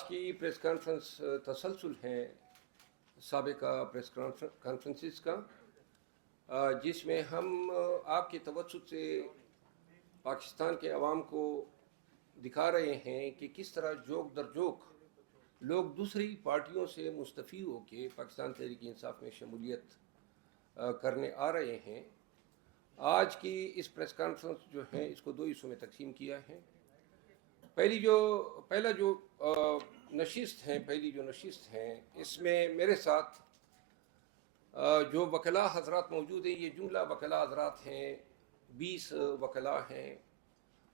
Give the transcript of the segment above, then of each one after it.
آج کی press conference تسلسل ہے سابقہ پریس کانفرنسز کا، جس میں ہم آپ کے توسط سے پاکستان کے عوام کو دکھا رہے ہیں کہ کس طرح جوک در جوک لوگ دوسری پارٹیوں سے مستفی ہو کے پاکستان تحریک انصاف میں شمولیت کرنے آ رہے ہیں۔ آج کی اس پریس کانفرنس جو ہے اس کو دو حصوں میں تقسیم کیا ہے۔ پہلی جو نشست ہیں اس میں میرے ساتھ جو وکلاء حضرات موجود ہیں، یہ جملہ وکلاء حضرات ہیں، 20 وکلاء ہیں،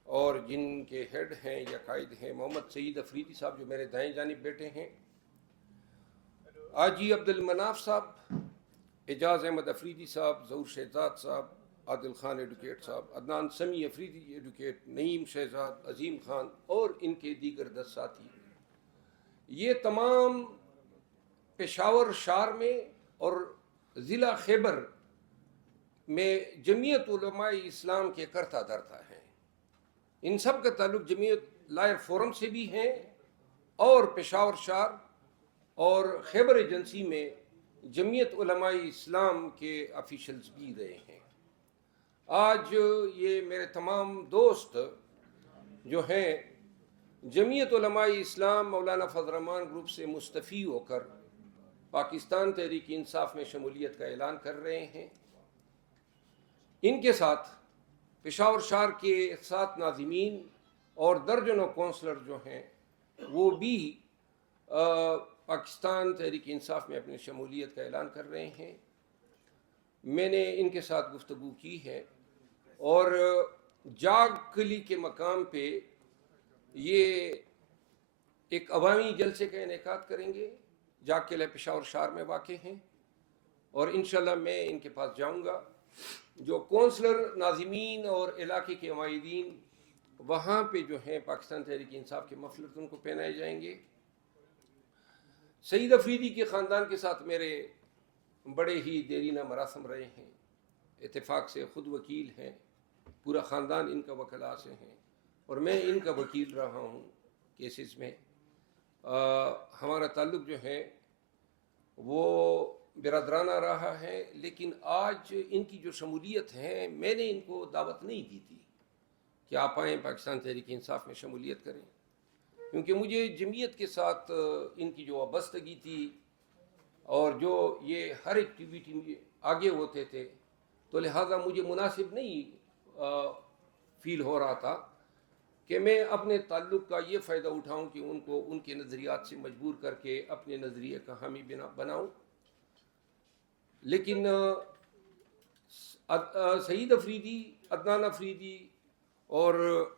اور جن کے ہیڈ ہیں یا قائد ہیں محمد سعید افریدی صاحب جو میرے دائیں جانب بیٹھے ہیں، حاجی عبد المناف صاحب، اعجاز احمد افریدی صاحب، ظہور شہزاد صاحب، عادل خان ایڈوکیٹ صاحب، عدنان سمیع افریدی ایڈوکیٹ، نعیم شہزاد، عظیم خان اور ان کے دیگر 10 ساتھی۔ یہ تمام پشاور شہر میں اور ضلع خیبر میں جمعیت علماء اسلام کے کرتا دھرتا ہیں۔ ان سب کا تعلق جمعیت لائر فورم سے بھی ہیں اور پشاور شہر اور خیبر ایجنسی میں جمعیت علماء اسلام کے آفیشلز بھی رہے ہیں۔ آج یہ میرے تمام دوست جو ہیں جمعیت علماء اسلام مولانا فضل الرحمان گروپ سے مستفی ہو کر پاکستان تحریک انصاف میں شمولیت کا اعلان کر رہے ہیں۔ ان کے ساتھ پشاور شہر کے 7 ناظمین اور درجنوں کونسلر جو ہیں وہ بھی پاکستان تحریک انصاف میں اپنی شمولیت کا اعلان کر رہے ہیں۔ میں نے ان کے ساتھ گفتگو کی ہے اور جاگ کلی کے مقام پہ یہ ایک عوامی جلسے کا انعقاد کریں گے۔ جاگ قلعہ پشاور شہر میں واقع ہیں اور انشاءاللہ میں ان کے پاس جاؤں گا۔ جو کونسلر ناظمین اور علاقے کے عمائدین وہاں پہ جو ہیں پاکستان تحریک انصاف کے مفلر ان کو پہنائے جائیں گے۔ سعید افریدی کے خاندان کے ساتھ میرے بڑے ہی دیرینہ مراسم رہے ہیں، اتفاق سے خود وکیل ہیں، پورا خاندان ان کا وکلاء سے ہیں اور میں ان کا وکیل رہا ہوں کیسز میں۔ ہمارا تعلق جو ہے وہ برادرانہ رہا ہے، لیکن آج ان کی جو شمولیت ہے میں نے ان کو دعوت نہیں دی تھی کہ آپ آئیں پاکستان تحریک انصاف میں شمولیت کریں، کیونکہ مجھے جمعیت کے ساتھ ان کی جو وابستگی تھی اور جو یہ ہر ایکٹیویٹی میں آگے ہوتے تھے، تو لہٰذا مجھے مناسب نہیں فیل ہو رہا تھا کہ میں اپنے تعلق کا یہ فائدہ اٹھاؤں کہ ان کو ان کے نظریات سے مجبور کر کے اپنے نظریے کا حامی بناؤں۔ لیکن سعید افریدی، عدنان افریدی اور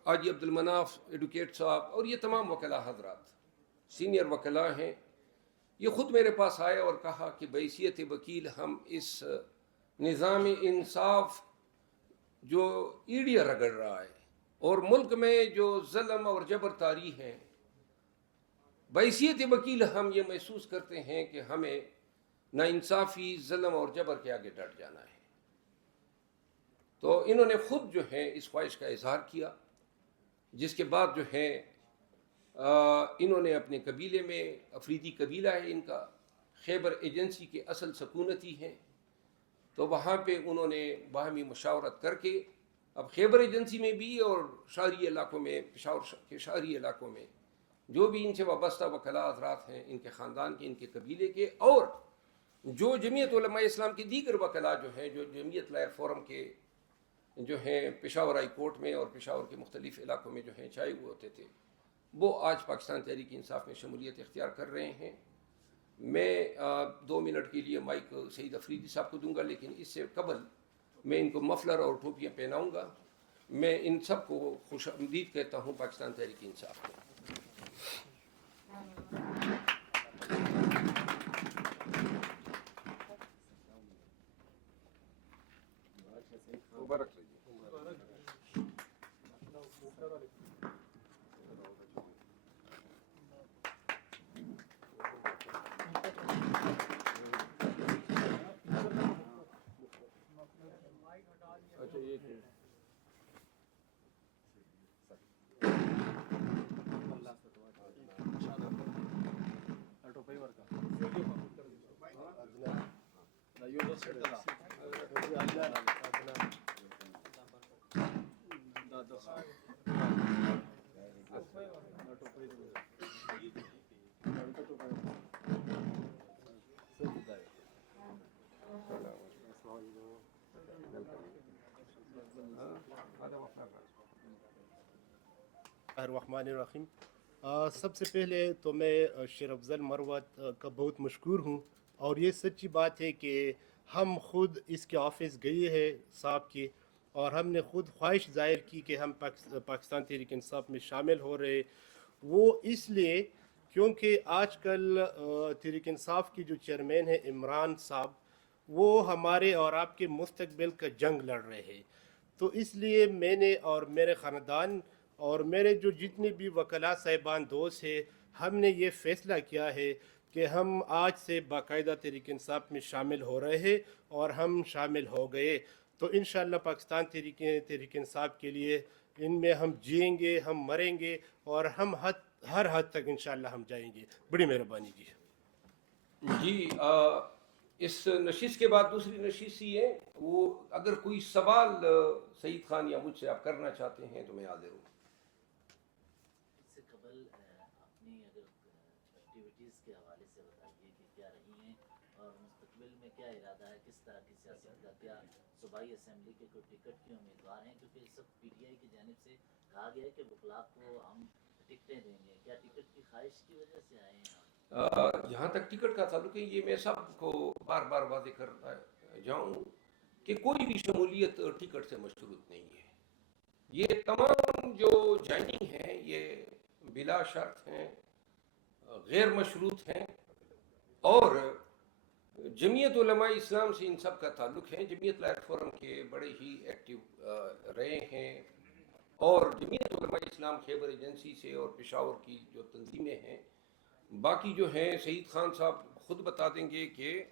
حاجی عبد المناف ایڈوکیٹ صاحب اور یہ تمام وکلاء حضرات سینئر وکلاء ہیں، یہ خود میرے پاس آئے اور کہا کہ بحیثیت وکیل ہم اس نظام انصاف جو ایڑیاں رگڑ رہا ہے اور ملک میں جو ظلم اور جبر طاری ہیں، بحیثیت وکیل ہم یہ محسوس کرتے ہیں کہ ہمیں ناانصافی، ظلم اور جبر کے آگے ڈٹ جانا ہے۔ تو انہوں نے خود جو ہے اس خواہش کا اظہار کیا، جس کے بعد جو ہے انہوں نے اپنے قبیلے میں، افریدی قبیلہ ہے ان کا، خیبر ایجنسی کے اصل سکونتی ہیں، تو وہاں پہ انہوں نے باہمی مشاورت کر کے اب خیبر ایجنسی میں بھی اور شہری علاقوں میں، پشاور کے شہری علاقوں میں جو بھی ان سے وابستہ وکلاء حضرات ہیں، ان کے خاندان کے، ان کے قبیلے کے، اور جو جمعیت علماء اسلام کے دیگر وکلاء جو ہیں، جو جمعیت لائر فورم کے جو ہیں پشاور ہائی کورٹ میں اور پشاور کے مختلف علاقوں میں جو ہیں چھائے ہوئے ہوتے تھے، وہ آج پاکستان تحریک انصاف میں شمولیت اختیار کر رہے ہیں۔ میں 2 منٹ کے لیے مائک سعید افریدی صاحب کو دوں گا، لیکن اس سے قبل میں ان کو مفلر اور ٹوپیاں پہناؤں گا۔ میں ان سب کو خوش آمدید کہتا ہوں پاکستان تحریک انصاف میں۔ مبارک رہیے۔ اچھا یہ الرحمن الرحیم۔ سب سے پہلے تو میں شیر افضل مروت کا بہت مشکور ہوں، اور یہ سچی بات ہے کہ ہم خود اس کے آفس گئے ہیں صاحب کی، اور ہم نے خود خواہش ظاہر کی کہ ہم پاکستان تحریک انصاف میں شامل ہو رہے، وہ اس لیے کیونکہ آج کل تحریک انصاف کی جو چیئرمین ہے عمران صاحب، وہ ہمارے اور آپ کے مستقبل کا جنگ لڑ رہے ہیں۔ تو اس لیے میں نے اور میرے خاندان اور میرے جو جتنے بھی وکلاء صاحبان دوست ہیں، ہم نے یہ فیصلہ کیا ہے کہ ہم آج سے باقاعدہ تحریک انصاف میں شامل ہو رہے ہیں، اور ہم شامل ہو گئے۔ تو انشاءاللہ پاکستان تحریک انصاف کے لیے ان میں ہم جئیں گے، ہم مریں گے، اور ہم ہر حد تک انشاءاللہ ہم جائیں گے۔ بڑی مہربانی جی۔ جی اس نشست کے بعد دوسری نشست ہی ہے، وہ اگر کوئی سوال سعید خان یا مجھ سے آپ کرنا چاہتے ہیں تو میں حاضر ہوں۔ اس سے قبل اپنی اگر ایکٹیویٹیز کے حوالے سے بتائیے کہ کیا رہی ہیں اور مستقبل میں کیا ارادہ ہے، کس طرح کی سیاست کا، کیا صوبائی اسمبلی کے کوئی ٹکٹ کے امیدوار ہیں؟ کیونکہ اس وقت پی ٹی آئی کی جانب سے کہا گیا ہے کہ وکلاء کو ہم ٹکٹیں دیں گے، کیا ٹکٹ کی خواہش کی وجہ سے آئے ہیں آپ؟ جہاں تک ٹکٹ کا تعلق ہے، یہ میں سب کو بار بار واضح کرتا جاؤں کہ کوئی بھی شمولیت ٹکٹ سے مشروط نہیں ہے۔ یہ تمام جو جوائننگ ہیں یہ بلا شرط ہیں، غیر مشروط ہیں، اور جمعیت علماء اسلام سے ان سب کا تعلق ہے۔ جمعیت لائٹ فورم کے بڑے ہی ایکٹیو رہے ہیں، اور جمعیت علماء اسلام خیبر ایجنسی سے اور پشاور کی جو تنظیمیں ہیں، باقی جو ہیں سعید خان صاحب خود بتا دیں گے کہ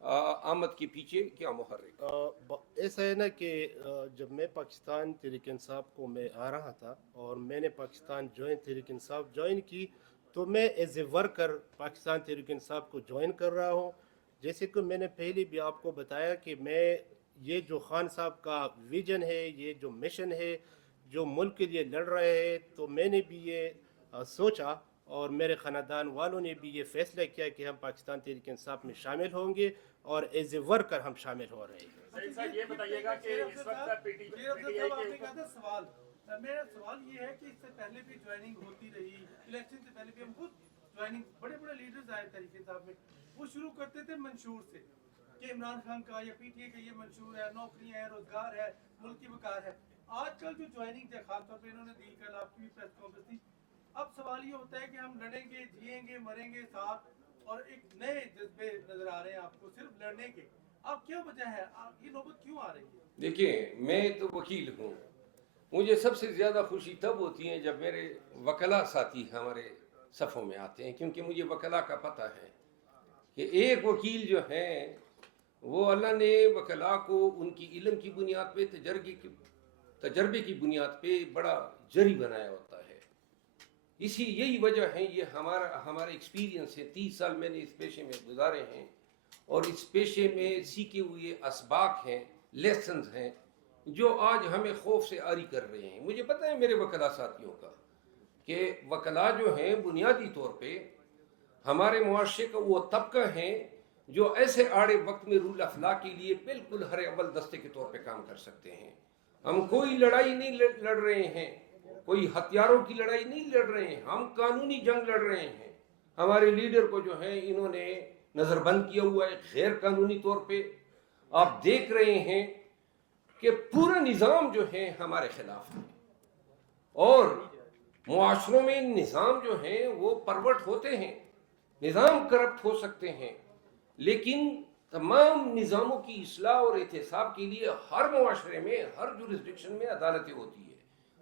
آمد کے پیچھے کیا محرک۔ ایسا ہے نا کہ جب میں پاکستان تحریک انصاف کو میں آ رہا تھا، اور میں نے پاکستان تحریک انصاف جوائن کی، تو میں as a worker Pakistan Tehreek Insaf کو جوائن کر رہا ہوں۔ جیسے کہ میں نے پہلے بھی آپ کو بتایا کہ میں یہ جو خان صاحب کا ویژن ہے، یہ جو مشن ہے، جو ملک کے لیے لڑ رہے ہیں، تو میں نے بھی یہ سوچا، اور میرے خاندان والوں نے بھی یہ فیصلہ کیا کہ ہم پاکستان تحریک انصاف میں شامل ہوں گے، اور ایز اے ورکر ہم شامل ہو رہے ہیں۔ سعید صاحب یہ بتائیے گا کہ اس وقت پی ٹی آئی کے سوال، میرا سوال یہ ہے کہ اس سے پہلے بھی جوائننگ ہوتی رہی، الیکشن سے پہلے بھی ہم خود جوائننگ، بڑے بڑے لیڈرز آئے تحریک انصاف میں، وہ شروع کرتے تھے منشور سے کہ عمران خان کا یا پی ٹی آئی کا یہ منشور ہے، نوکریاں ہیں، روزگار ہے، ملک کی وقار ہے۔ آج کل جو جوائننگ ہے، خاص طور پہ انہوں نے دی، کل آپ کی بھی پریس کانفرنس تھی، اب سوال یہ ہوتا ہے کہ ہم لڑیں گے، جیئیں گے، مریں گے ساتھ، اور ایک نئے جذبے نظر آ رہے ہیں آپ کو صرف لڑنے کے۔ اب کیا وجہ ہے، یہ نوبت کیوں آ رہی ہے؟ دیکھیں، میں تو وکیل ہوں، مجھے سب سے زیادہ خوشی تب ہوتی ہے جب میرے وکلاء ساتھی ہمارے صفوں میں آتے ہیں، کیونکہ مجھے وکلاء کا پتہ ہے کہ ایک وکیل جو ہیں وہ اللہ نے وکلاء کو ان کی علم کی بنیاد پہ، تجربے کی بنیاد پہ بڑا جری بنایا ہوتا ہے۔ یہی وجہ ہے، یہ ہمارا ایکسپیرینس ہے، 30 سال میں نے اس پیشے میں گزارے ہیں، اور اس پیشے میں سیکھے ہوئے اسباق ہیں، لیسنز ہیں، جو آج ہمیں خوف سے عاری کر رہے ہیں۔ مجھے پتہ ہے میرے وکلاء ساتھیوں کا کہ وکلاء جو ہیں بنیادی طور پہ ہمارے معاشرے کا وہ طبقہ ہیں جو ایسے آڑے وقت میں رول آف لا کے لیے بالکل ہر اول دستے کے طور پہ کام کر سکتے ہیں۔ ہم کوئی لڑائی نہیں لڑ رہے ہیں، کوئی ہتھیاروں کی لڑائی نہیں لڑ رہے ہیں، ہم قانونی جنگ لڑ رہے ہیں۔ ہمارے لیڈر کو جو ہے انہوں نے نظر بند کیا ہوا ہے غیر قانونی طور پہ۔ آپ دیکھ رہے ہیں کہ پورا نظام جو ہے ہمارے خلاف ہے، اور معاشروں میں نظام جو ہیں وہ پرورٹ ہوتے ہیں، نظام کرپٹ ہو سکتے ہیں، لیکن تمام نظاموں کی اصلاح اور احتساب کے لیے ہر معاشرے میں، ہر جورسڈکشن میں عدالتیں ہوتی ہے،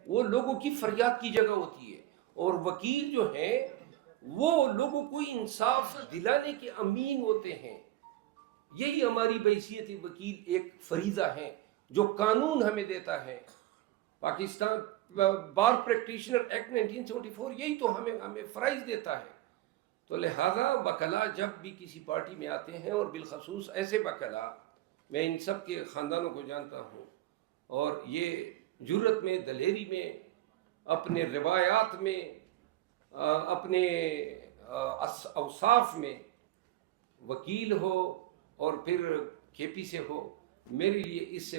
وہ لوگوں کی فریاد کی جگہ ہوتی ہے، اور وکیل جو ہیں وہ لوگوں کو انصاف دلانے کے امین ہوتے ہیں۔ یہی ہماری بحیثیت وکیل ایک فریضہ ہے جو قانون ہمیں دیتا ہے۔ پاکستان بار پریکٹیشنر ایکٹ 1974 یہی تو ہمیں فرائض دیتا ہے۔ تو لہذا وکلاء جب بھی کسی پارٹی میں آتے ہیں، اور بالخصوص ایسے وکلاء، میں ان سب کے خاندانوں کو جانتا ہوں، اور یہ جرت میں، دلیری میں، اپنے روایات میں، اپنے اوصاف میں، وکیل ہو اور پھر کے پی سے ہو، میرے لیے اس سے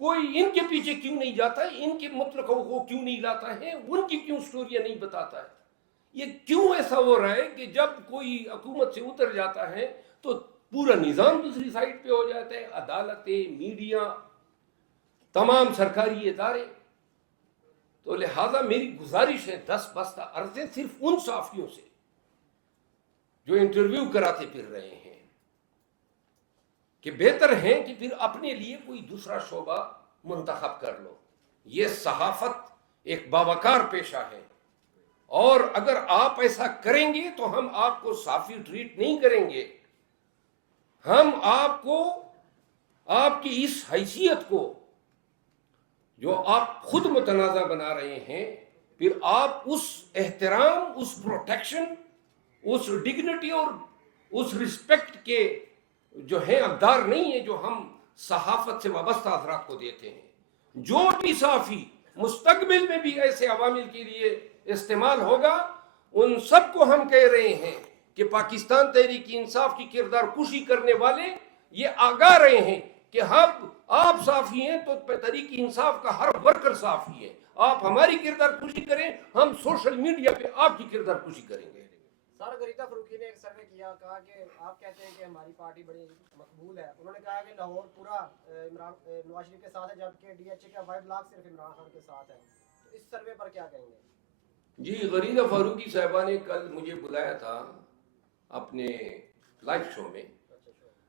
کوئی ان کے پیچھے کیوں نہیں جاتا ہے, ان کے مطلق کو کیوں نہیں لاتا ہے, ان کی کیوں سٹوریاں نہیں بتاتا ہے. یہ کیوں ایسا ہو رہا ہے کہ جب کوئی حکومت سے اتر جاتا ہے تو پورا نظام دوسری سائڈ پہ ہو جاتا ہے, عدالتیں, میڈیا, تمام سرکاری ادارے. تو لہذا میری گزارش ہے 10 بستہ عرض ہے صرف ان صحافیوں سے جو انٹرویو کراتے پھر رہے ہیں کہ بہتر ہے کہ پھر اپنے لیے کوئی دوسرا شعبہ منتخب کر لو. یہ صحافت ایک باوقار پیشہ ہے, اور اگر آپ ایسا کریں گے تو ہم آپ کو صحافی ٹریٹ نہیں کریں گے. ہم آپ کو, آپ کی اس حیثیت کو جو آپ خود متنازع بنا رہے ہیں, پھر آپ اس احترام, اس پروٹیکشن, اس ڈگنیٹی اور اس رسپیکٹ کے جو ہے حقدار نہیں ہے جو ہم صحافت سے وابستہ حضرات کو دیتے ہیں. جو بھی صحافی مستقبل میں بھی ایسے عوامل کے لیے استعمال ہوگا, ان سب کو ہم کہہ رہے ہیں کہ پاکستان تحریک انصاف کی کردار کشی کرنے والے یہ آگاہ رہے ہیں کہ آپ صحافی ہیں تو تحریک انصاف کا ہر ورکر صحافی ہے. آپ ہماری کردار کشی کریں, ہم سوشل میڈیا پہ آپ کی کردار کشی کریں گے. سر غریدہ فروخی نے ایک سروے کیا, کہا کہ آپ کہتے ہیں کہ ہماری پارٹی بڑی مقبول ہے. انہوں نے کہا کہ لاہور پورا نواز شریف کے ساتھ ہے, جبکہ ڈی ایچ اے کا 5 لاکھ صرف عمران خان کے ساتھ ہے. تو اس سروے پر کیا کہیں گے؟ جی, غریدہ فاروقی صاحبہ نے کل مجھے بلایا تھا اپنے لائیو شو میں.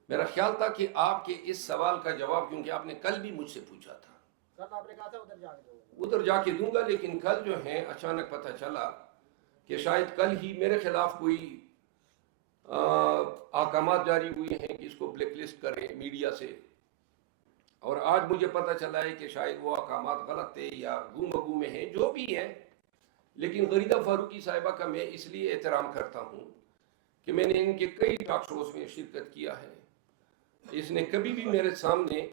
میرا خیال تھا کہ آپ کے اس سوال کا جواب, کیونکہ آپ نے کل بھی مجھ سے پوچھا تھا, کل آپ نے کہا تھا ادھر جا کے دوں گا, لیکن کل جو ہے اچانک پتہ چلا کہ شاید کل ہی میرے خلاف کوئی احکامات جاری ہوئے ہیں کہ اس کو بلیک لسٹ کریں میڈیا سے, اور آج مجھے پتہ چلا ہے کہ شاید وہ احکامات غلط تھے یا گم بگو میں ہیں, جو بھی ہے. لیکن غریدہ فاروقی صاحبہ کا میں اس لیے احترام کرتا ہوں کہ میں نے ان کے کئی ٹاک شوز میں شرکت کیا ہے. اس نے کبھی بھی میرے سامنے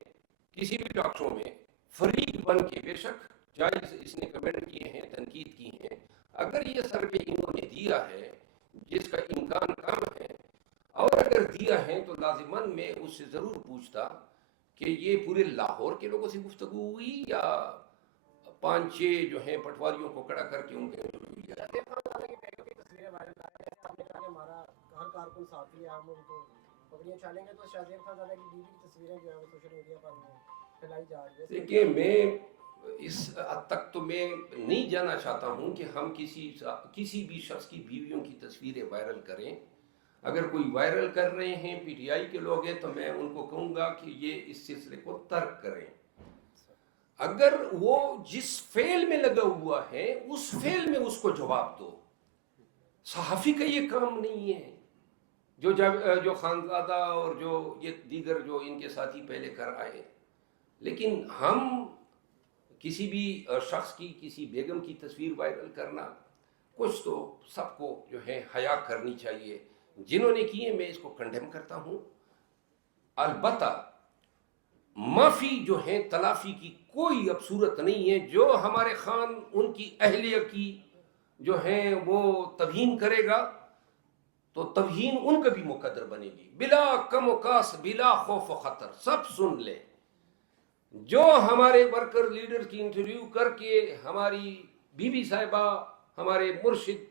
کسی بھی ٹاک شو میں فریق بن کے, بے شک جائز اس نے کمنٹ کیے ہیں, تنقید کی ہیں, اگر یہ سروے انہوں نے دیا ہے جس کا امکان کم ہے, اور اگر دیا ہے تو لازماً میں اس سے ضرور پوچھتا کہ یہ پورے لاہور کے لوگوں سے گفتگو ہوئی یا 5-6 جو ہیں پٹواریوں کو کھڑا کر کے ان کے ہمارا ہر کارکن ساتھی ہے, ہم ان کو پکڑیاں چھالیں گے. تو شاہزیب خان زادہ کی بیوی کی تصویریں جو ہے وہ سوشل میڈیا پر پھیلائی جا رہی ہے. دیکھیے, میں اس حد تک تو میں نہیں جانا چاہتا ہوں کہ ہم کسی بھی شخص کی بیویوں کی تصویریں وائرل کریں. اگر کوئی وائرل کر رہے ہیں پی ٹی آئی کے لوگ ہیں تو میں ان کو کہوں گا کہ یہ اس سلسلے کو ترک کریں. اگر وہ جس فعل میں لگا ہوا ہے اس فعل میں اس کو جواب دو. صحافی کا یہ کام نہیں ہے جو خانزادہ اور جو یہ دیگر جو ان کے ساتھی پہلے کر آئے. لیکن ہم کسی بھی شخص کی, کسی بیگم کی تصویر وائرل کرنا, کچھ تو سب کو جو ہے حیا کرنی چاہیے. جنہوں نے کیے میں اس کو کنڈیم کرتا ہوں. البتہ معافی جو ہے, تلافی کی کوئی اب صورت نہیں ہے. جو ہمارے خان ان کی اہلیہ کی جو ہے وہ توہین کرے گا تو توہین ان کا بھی مقدر بنے گی, بلا کم و کاس, بلا خوف و خطر. سب سن لیں, جو ہمارے ورکر لیڈر کی انٹرویو کر کے ہماری بی بی صاحبہ, ہمارے مرشد,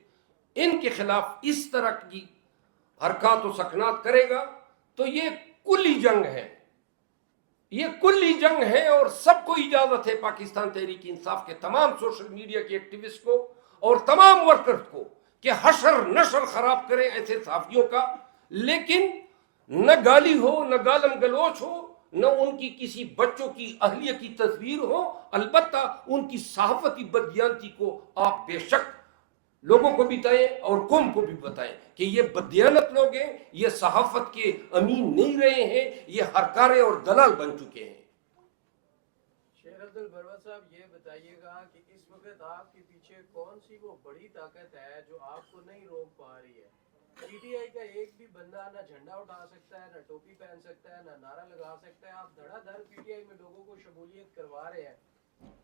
ان کے خلاف اس طرح کی حرکات و سکنات کرے گا تو یہ کلی جنگ ہے, یہ کلی جنگ ہے. اور سب کو اجازت ہے, پاکستان تحریک انصاف کے تمام سوشل میڈیا کے ایکٹیوسٹ کو اور تمام ورکرز کو, کہ حشر نشر خراب کریں ایسے صحافیوں کا, لیکن نہ گالی ہو, نہ گالم گلوچ ہو, نہ ان کی کسی بچوں کی اہلیہ کی تصویر ہو. البتہ ان کی صحافتی بددیانتی کو آپ بے شک لوگوں کو بھی بتائیں اور قوم کو بھی بتائیں کہ یہ بددیانت لوگ ہیں, یہ صحافت کے امین نہیں رہے ہیں, یہ ہرکارے اور دلال بن چکے ہیں. شیر عبدالبروت صاحب, یہ بتائیے گا کہ اس وقت آپ کے پیچھے کون سی وہ بڑی طاقت ہے جو آپ کو نہیں روک پا رہی ہے؟ پی ٹی آئی کا ایک بھی بندہ نہ جھنڈا اٹھا سکتا ہے, نہ ٹوپی پہن سکتا ہے, نہ نعرہ لگا سکتا ہے. آپ دھڑا دھڑ پی ٹی آئی میں لوگوں کو شمولیت کروا رہے ہیں.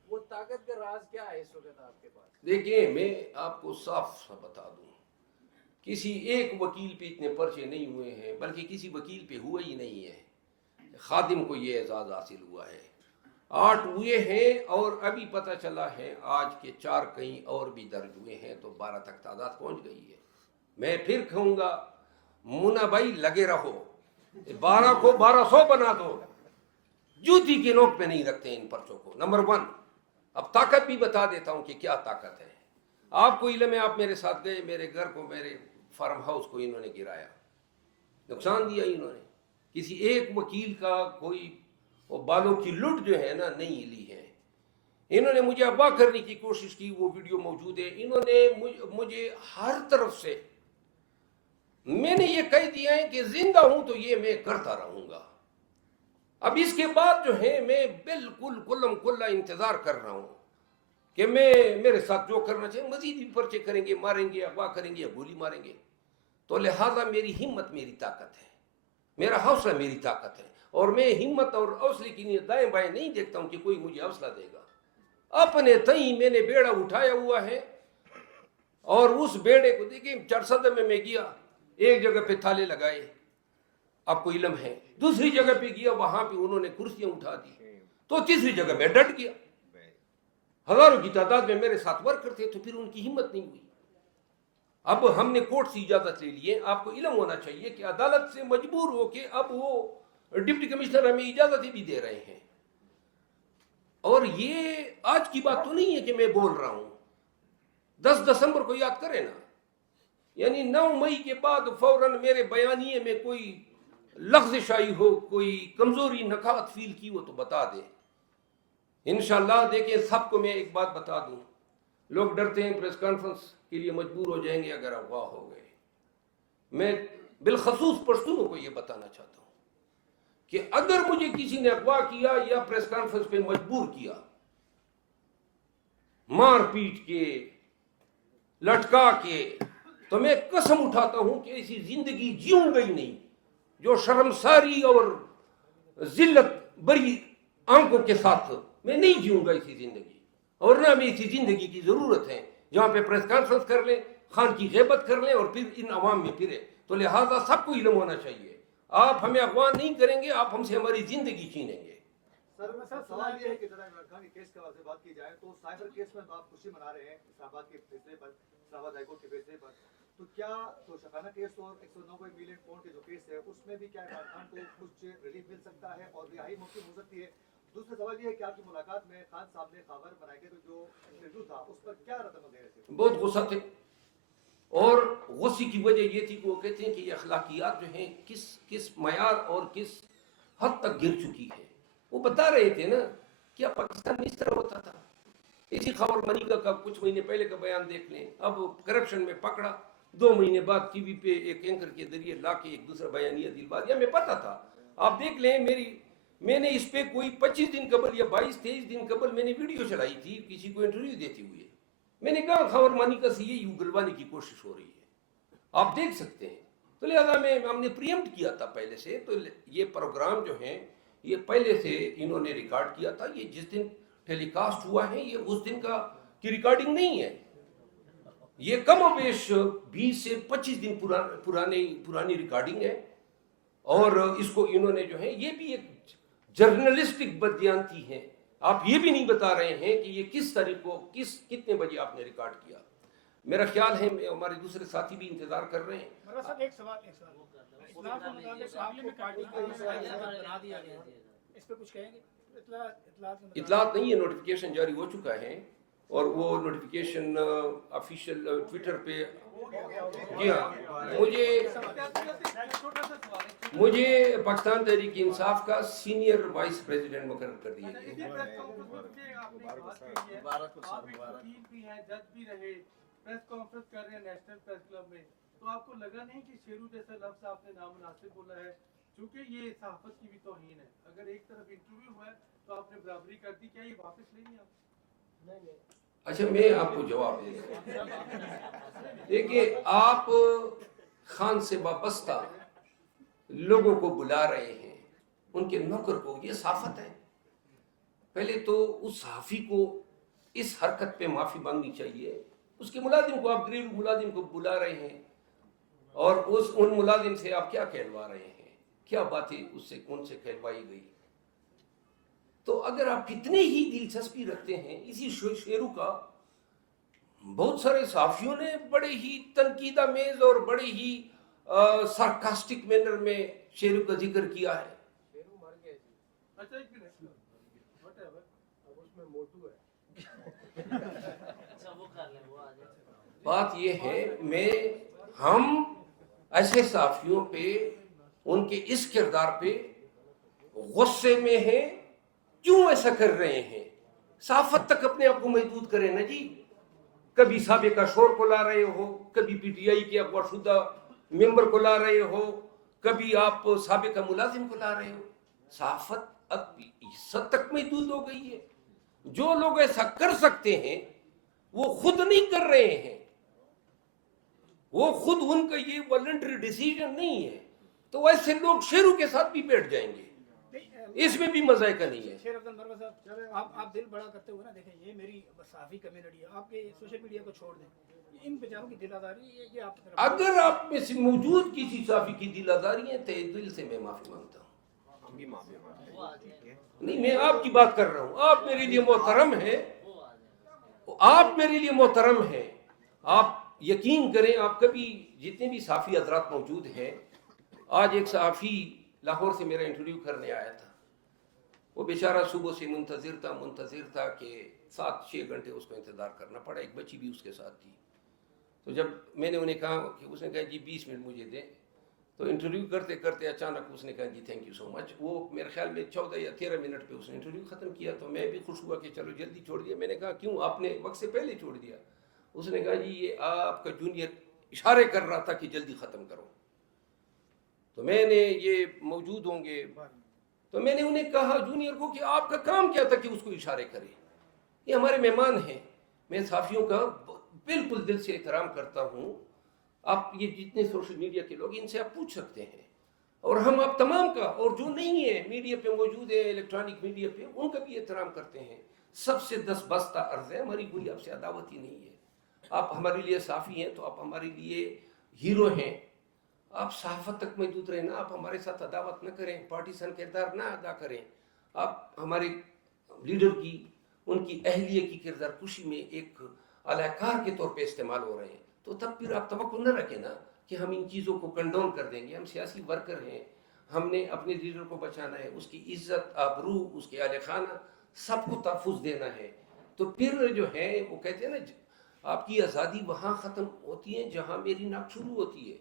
وہ طاقت کا راز کیا ہے اس وقت آپ کے پاس؟ دیکھیں, میں آپ کو صاف بتا دوں, کسی ایک وکیل پہ اتنے پرچے نہیں ہوئے ہیں, بلکہ کسی وکیل پہ ہوا ہی نہیں ہے. خادم کو یہ اعزاز حاصل ہوا ہے. 8 ہوئے ہیں اور ابھی پتہ چلا ہے آج کے 4 کہیں اور بھی درج ہوئے ہیں، تو 12 تک تعداد پہنچ گئی ہے۔ میں پھر کہوں گا مونا بھائی لگے رہو، 12 کو 1200 بنا دو، جوتی کے نوک پہ نہیں رکھتے ان پرچوں کو۔ نمبر 1، اب طاقت بھی بتا دیتا ہوں کہ کیا طاقت ہے۔ آپ کو علم ہے، آپ میرے ساتھ گئے، میرے گھر کو، میرے فارم ہاؤس کو انہوں نے گرایا، نقصان دیا انہوں نے۔ کسی ایک وکیل کا کوئی وہ بالوں کی لٹ جو ہے نا نہیں لی ہے۔ انہوں نے مجھے اغوا کرنے کی کوشش کی، وہ ویڈیو موجود ہے۔ انہوں نے مجھے ہر طرف سے، میں نے یہ کہہ دیا ہے کہ زندہ ہوں تو یہ میں کرتا رہوں گا۔ اب اس کے بعد جو ہے میں بالکل کلم کلا انتظار کر رہا ہوں کہ میرے ساتھ جو کرنا چاہیے، مزید بھی پرچے کریں گے، ماریں گے، اغوا کریں گے یا گولی ماریں گے۔ تو لہٰذا میری ہمت میری طاقت ہے، میرا حوصلہ میری طاقت ہے، اور میں ہمت اور حوصلے کی لیے دائیں بائیں نہیں دیکھتا ہوں کہ کوئی مجھے حوصلہ دے گا۔ اپنے تئیں میں نے بیڑا اٹھایا ہوا ہے، اور اس بیڑے کو دیکھیں، چرسد میں گیا، ایک جگہ پہ تالے لگائے، آپ کو علم ہے، دوسری جگہ پہ گیا، وہاں پہ انہوں نے کرسیاں اٹھا دی، تو تیسری جگہ میں ڈٹ گیا۔ ہزاروں کی تعداد میں میرے ساتھ ورکر تھے، تو پھر ان کی ہمت نہیں ہوئی۔ اب ہم نے کورٹ سے اجازت لے لی ہے۔ آپ کو علم ہونا چاہیے کہ عدالت سے مجبور ہو کے اب وہ ڈپٹی کمشنر ہمیں اجازتیں بھی دے رہے ہیں، اور یہ آج کی بات تو نہیں ہے کہ میں بول رہا ہوں۔ 10 دسمبر کو یاد کریں نا، یعنی 9 مئی کے بعد فوراً میرے بیانیے میں کوئی لغزش آئی ہو، کوئی کمزوری نکات فیل کی ہو تو بتا دیں انشاءاللہ۔ دیکھیں، سب کو میں ایک بات بتا دوں، لوگ ڈرتے ہیں پریس کانفرنس کے لیے مجبور ہو جائیں گے اگر اغوا ہو گئے۔ میں بالخصوص پشتونوں کو یہ بتانا چاہتا ہوں کہ اگر مجھے کسی نے اغوا کیا یا پریس کانفرنس پہ مجبور کیا، مار پیٹ کے، لٹکا کے، تو میں قسم اٹھاتا ہوں کہ ایسی زندگی جیوں گی نہیں جو شرمساری اور ذلت بری آنکھوں کے ساتھ میں نہیں جیوں گا ایسی زندگی، اور نہ میں ایسی زندگی کی ضرورت ہے جہاں پہ پریس کانفرنس کر لیں، خان کی غیبت کر لیں اور پھر ان عوام میں پھرے۔ تو لہٰذا سب کو علم ہونا چاہیے، آپ ہمیں اغوا نہیں کریں گے، آپ ہم سے ہماری زندگی چھینیں گے۔ سر سوال یہ ہے کہ ذرا عمران خان کے کیس کے حوالے سے بات کی جائے تو سائبر کیس میں آپ خوشی منا رہے ہیں اسلام آباد کے فیصلے پر، اسلام آباد ہائی کورٹ کے فیصلے پر، تو کیا تو شفانہ کیس اور 190 ملین پاؤنڈ کے جو کیس ہے اس میں بھی کیا عمران خان کو کچھ ریلیف مل سکتا ہے اور رہائی ممکن ہو سکتی ہے؟ دوسرا سوال یہ ہے کہ آپ کی ملاقات میں خان صاحب نے خبر بنائی کے جو انٹرویو تھا اس پر کیا رد عمل دے رہے تھے؟ بہت غصہ تھے، اور غصے کی وجہ یہ تھی کہ وہ کہتے ہیں کہ یہ اخلاقیات جو ہیں کس معیار اور کس حد تک گر چکی ہے۔ وہ بتا رہے تھے نا، کیا پاکستان میں اس طرح ہوتا تھا؟ اسی خبر منی کا کچھ مہینے پہلے کا بیان دیکھ لیں، اب کرپشن میں پکڑا، 2 مہینے بعد ٹی وی پہ ایک اینکر کے ذریعے لا کے ایک دوسرا بیانیہ دلوا دیا۔ میں پتا تھا، آپ دیکھ لیں، میں نے اس پہ کوئی 25 دن قبل یا 22-23 دن قبل میں نے ویڈیو چلائی تھی کسی کو انٹرویو دیتے ہوئے۔ میں نے کہا خبر مانی کا سے یہ اگلوانے کی کوشش ہو رہی ہے، آپ دیکھ سکتے ہیں۔ تو لہذا ہم نے پریمپٹ کیا تھا پہلے سے، تو یہ پروگرام جو ہیں یہ پہلے سے انہوں نے ریکارڈ کیا تھا۔ یہ جس دن ٹیلی کاسٹ ہوا ہے یہ اس دن کی ریکارڈنگ نہیں ہے، یہ کم و بیش 20 سے 25 دن پرانی ریکارڈنگ ہے، اور اس کو انہوں نے جو ہے، یہ بھی ایک جرنلسٹک بددیانتی ہے۔ آپ یہ بھی نہیں بتا رہے ہیں کہ یہ کس تاریخ کو کتنے بجے آپ نے ریکارڈ کیا۔ میرا خیال ہے ہمارے دوسرے ساتھی بھی انتظار کر رہے ہیں۔ ایک سوال اس پہ کچھ کہیں گے؟ اطلاعات نہیں ہے، نوٹیفیکیشن جاری ہو چکا ہے، اور وہ نوٹیفیکیشن آفیشیل ٹویٹر پہ، جی ہاں، مجھے پاکستان تحریک انصاف کا سینئر وائس پریزیڈنٹ مقرر کر دیا گیا۔ جج بھی رہے، پریس کانفرنس کر رہے ہیں نیشنل پریس کلب میں، تو آپ کو لگا نہیں کہ شیرو جیسا لفظ آپ نے نامناسب بولا ہے؟ چونکہ یہ صحافت کی بھی توہین ہے۔ اگر ایک طرف انٹرویو ہوا ہے تو آپ نے برابری کر دی، کیا یہ واپس لیں گے آپ؟ اچھا، میں آپ کو جواب دے دوں۔ دیکھیے، آپ خان سے وابستہ لوگوں کو بلا رہے ہیں، ان کے نوکر کو، یہ صحافت ہے۔ پہلے تو اس صحافی کو اس حرکت پہ معافی مانگنی چاہیے۔ اس کے ملازم کو، آپ گھریلو ملازم کو بلا رہے ہیں، اور ان ملازم سے آپ کیا کہلوا رہے ہیں؟ کیا باتیں اس سے ان سے کہلوائی گئی؟ تو اگر آپ اتنی ہی دلچسپی رکھتے ہیں اسی شعروں کا، بہت سارے صحافیوں نے بڑے ہی تنقید آمیز اور بڑے ہی سارکاسٹک مینر میں شعروں کا ذکر کیا ہے. شیرو مر گیا جی. اچھا ایک منٹ وٹ ایور اب اس میں موٹو ہے. اچھا وہ کر لیں، وہ آ جائے. بات یہ ہے ہم ایسے صحافیوں پہ، ان کے اس کردار پہ غصے میں ہیں. کیوں ایسا کر رہے ہیں؟ صحافت تک اپنے آپ کو محدود کریں نا جی. کبھی سابقہ شور کو لا رہے ہو، کبھی پی ٹی آئی کے اغوا شدہ ممبر کو لا رہے ہو، کبھی آپ سابقہ ملازم کو لا رہے ہو. صحافت اب اس حد تک محدود ہو گئی ہے. جو لوگ ایسا کر سکتے ہیں وہ خود نہیں کر رہے ہیں، وہ خود ان کا یہ والنٹری ڈیسیژن نہیں ہے. تو ایسے لوگ شیروں کے ساتھ بھی بیٹھ جائیں گے، اس میں بھی مذائقہ نہیں ہے. شیر افضل مروا صاحب، آپ دل بڑا کرتے ہوئے نا دیکھیں، یہ میری صحافی کمیونٹی ہے، آپ کے سوشل میڈیا کو چھوڑ دیں. ان بیچاروں کی دل آزاری یہ آپ کی طرف اگر آپ میں سے موجود کسی صحافی کی دل آزاری ہے تو دل سے میں معافی مانگتا ہوں. ہم بھی معافی مانگتے وہ آ جائے، نہیں، میں آپ کی بات کر رہا ہوں. آپ میرے لیے محترم ہیں، وہ آ جائے. آپ میرے لیے محترم ہیں. آپ یقین کریں، آپ کبھی جتنے بھی صحافی حضرات موجود ہیں، آج ایک صحافی لاہور سے میرا انٹرویو کرنے آیا تھا. وہ بیچارہ صبح سے منتظر تھا کہ 7-6 گھنٹے اس کو انتظار کرنا پڑا. ایک بچی بھی اس کے ساتھ تھی. تو جب میں نے انہیں کہا کہ اس نے کہا جی 20 منٹ مجھے دیں، تو انٹرویو کرتے کرتے اچانک اس نے کہا جی تھینک یو سو مچ. وہ میرے خیال میں 14 یا 13 منٹ پہ اس نے انٹرویو ختم کیا. تو میں بھی خوش ہوا کہ چلو جلدی چھوڑ دیا. میں نے کہا کیوں، آپ نے وقت سے پہلے چھوڑ دیا؟ اس نے کہا جی یہ آپ کا جونیئر اشارے کر رہا تھا کہ جلدی ختم کرو. تو میں نے یہ موجود ہوں گے، تو میں نے انہیں کہا جونیئر کو کہ آپ کا کام کیا تھا کہ اس کو اشارے کرے؟ یہ ہمارے مہمان ہیں. میں صحافیوں کا بالکل دل سے احترام کرتا ہوں. آپ یہ جتنے سوشل میڈیا کے لوگ، ان سے آپ پوچھ سکتے ہیں، اور ہم آپ تمام کا، اور جو نہیں ہے میڈیا پہ موجود ہے، الیکٹرانک میڈیا پہ، ان کا بھی احترام کرتے ہیں. سب سے دستبستہ عرض ہے، ہماری کوئی آپ سے عداوت ہی نہیں ہے. آپ ہمارے لیے صحافی ہیں تو آپ ہمارے لیے ہیرو ہیں. آپ صحافت تک محدود رہیں نا، آپ ہمارے ساتھ عداوت نہ کریں، پارٹیسن کردار نہ ادا کریں. آپ ہمارے لیڈر کی، ان کی اہلیہ کی کردار کشی میں ایک اعلی کار کے طور پہ استعمال ہو رہے ہیں. تو تب پھر آپ توقع نہ رکھیں نا کہ ہم ان چیزوں کو کنڈون کر دیں گے. ہم سیاسی ورکر ہیں، ہم نے اپنے لیڈر کو بچانا ہے، اس کی عزت، آبرو، اس کے اہل خانہ سب کو تحفظ دینا ہے. تو پھر جو ہے وہ کہتے ہیں نا، آپ کی آزادی وہاں ختم ہوتی ہے جہاں میری ناک شروع ہوتی ہے.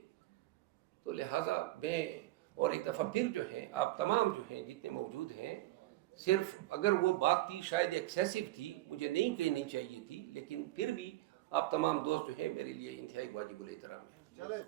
تو لہٰذا میں، اور ایک دفعہ پھر جو ہے آپ تمام جو ہیں جتنے موجود ہیں، صرف اگر وہ بات تھی شاید ایکسیسو تھی، مجھے نہیں کہنی چاہیے تھی، لیکن پھر بھی آپ تمام دوست جو ہیں میرے لیے انتہائی واجب الاحترام ہیں.